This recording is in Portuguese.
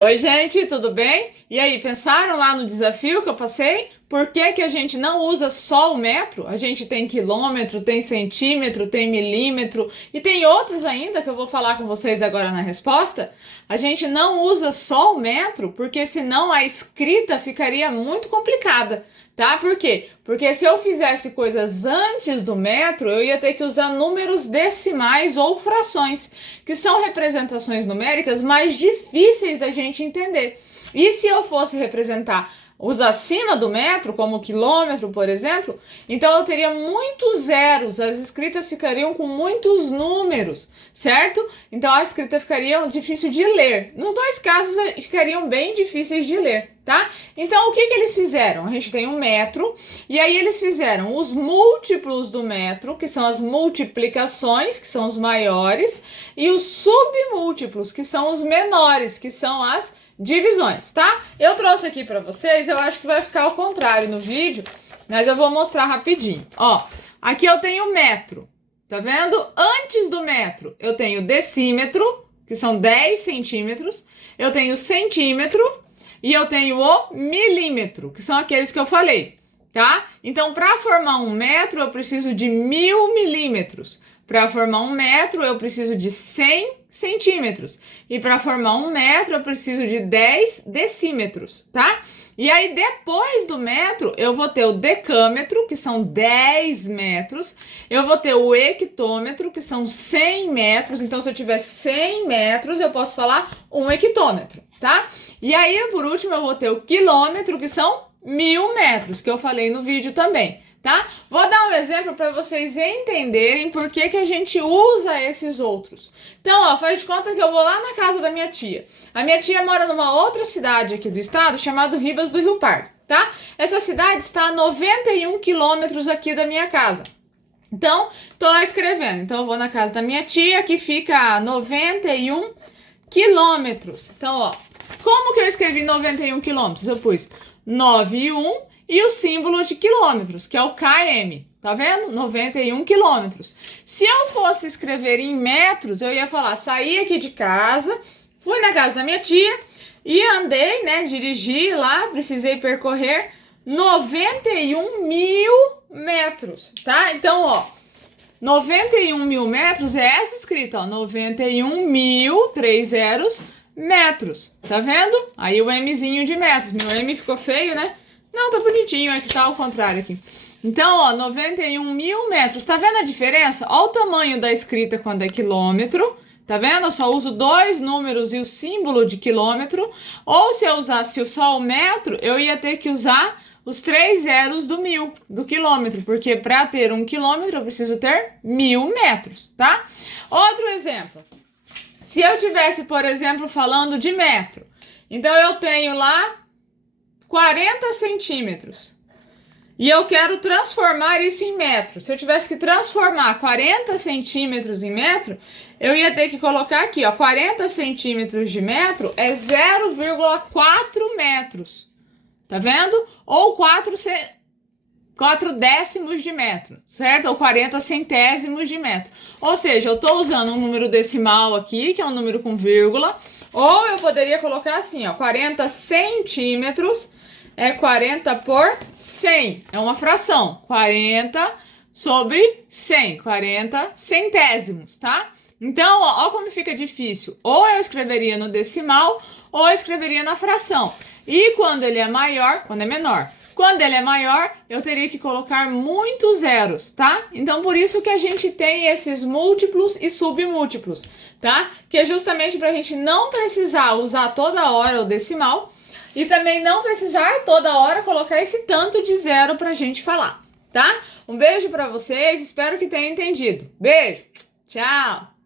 Oi, gente, tudo bem? E aí, pensaram lá no desafio que eu passei? Por que que a gente não usa só o metro? A gente tem quilômetro, tem centímetro, tem milímetro e tem outros ainda que eu vou falar com vocês agora na resposta. A gente não usa só o metro porque senão a escrita ficaria muito complicada, tá? Por quê? Porque se eu fizesse coisas antes do metro, eu ia ter que usar números decimais ou frações, que são representações numéricas mais difíceis da gente entender. E se eu fosse representar os acima do metro, como o quilômetro, por exemplo, então eu teria muitos zeros, as escritas ficariam com muitos números, certo? Então a escrita ficaria difícil de ler. Nos dois casos ficariam bem difíceis de ler, tá? Então o que eles fizeram? A gente tem um metro, e aí eles fizeram os múltiplos do metro, que são as multiplicações, que são os maiores, e os submúltiplos, que são os menores, que são as divisões, tá? Eu trouxe aqui para vocês, eu acho que vai ficar ao contrário no vídeo, mas eu vou mostrar rapidinho. Ó, aqui eu tenho metro, tá vendo? Antes do metro, eu tenho decímetro, que são 10 centímetros, eu tenho centímetro e eu tenho o milímetro, que são aqueles que eu falei, tá? Então, para formar um metro, eu preciso de 1000 milímetros. Para formar um metro, eu preciso de 100 centímetros. E para formar um metro, eu preciso de 10 decímetros, tá? E aí, depois do metro, eu vou ter o decâmetro, que são 10 metros. Eu vou ter o hectômetro, que são 100 metros. Então, se eu tiver 100 metros, eu posso falar um hectômetro, tá? E aí, por último, eu vou ter o quilômetro, que são 1000 metros, que eu falei no vídeo também. Tá? Vou dar um exemplo para vocês entenderem por que a gente usa esses outros. Então, ó, faz de conta que eu vou lá na casa da minha tia. A minha tia mora numa outra cidade aqui do estado, chamada Ribas do Rio Pardo, tá? Essa cidade está a 91 quilômetros aqui da minha casa. Então, tô lá escrevendo. Então, eu vou na casa da minha tia, que fica a 91 quilômetros. Então, ó, como que eu escrevi 91 quilômetros? Eu pus 9 e 1 e o símbolo de quilômetros, que é o km, tá vendo? 91 quilômetros. Se eu fosse escrever em metros, eu ia falar, saí aqui de casa, fui na casa da minha tia e andei, né, dirigi lá, precisei percorrer 91 mil metros, tá? Então, ó, 91 mil metros é essa escrita, ó, 91 mil, 3 zeros, metros, tá vendo? Aí o Mzinho de metros, meu M ficou feio, né? Não, tá bonitinho, é que tá ao contrário aqui. Então, ó, 91 mil metros. Tá vendo a diferença? Ó o tamanho da escrita quando é quilômetro. Tá vendo? Eu só uso dois números e o símbolo de quilômetro. Ou se eu usasse só o metro, eu ia ter que usar os 3 zeros do mil, do quilômetro. Porque para ter 1 quilômetro, eu preciso ter 1000 metros, tá? Outro exemplo. Se eu tivesse, por exemplo, falando de metro. Então, eu tenho lá 40 centímetros. E eu quero transformar isso em metro. Se eu tivesse que transformar 40 centímetros em metro, eu ia ter que colocar aqui, ó, 40 centímetros de metro é 0,4 metros. Tá vendo? Ou 4 décimos de metro, certo? Ou 40 centésimos de metro. Ou seja, eu estou usando um número decimal aqui, que é um número com vírgula, ou eu poderia colocar assim, ó, 40 centímetros é 40 por 100. É uma fração. 40 sobre 100. 40 centésimos, tá? Então, ó como fica difícil. Ou eu escreveria no decimal, ou eu escreveria na fração. E quando ele é maior, quando é menor. Quando ele é maior, eu teria que colocar muitos zeros, tá? Então, por isso que a gente tem esses múltiplos e submúltiplos, tá? Que é justamente para a gente não precisar usar toda hora o decimal e também não precisar toda hora colocar esse tanto de zero pra gente falar, tá? Um beijo para vocês, espero que tenham entendido. Beijo, tchau!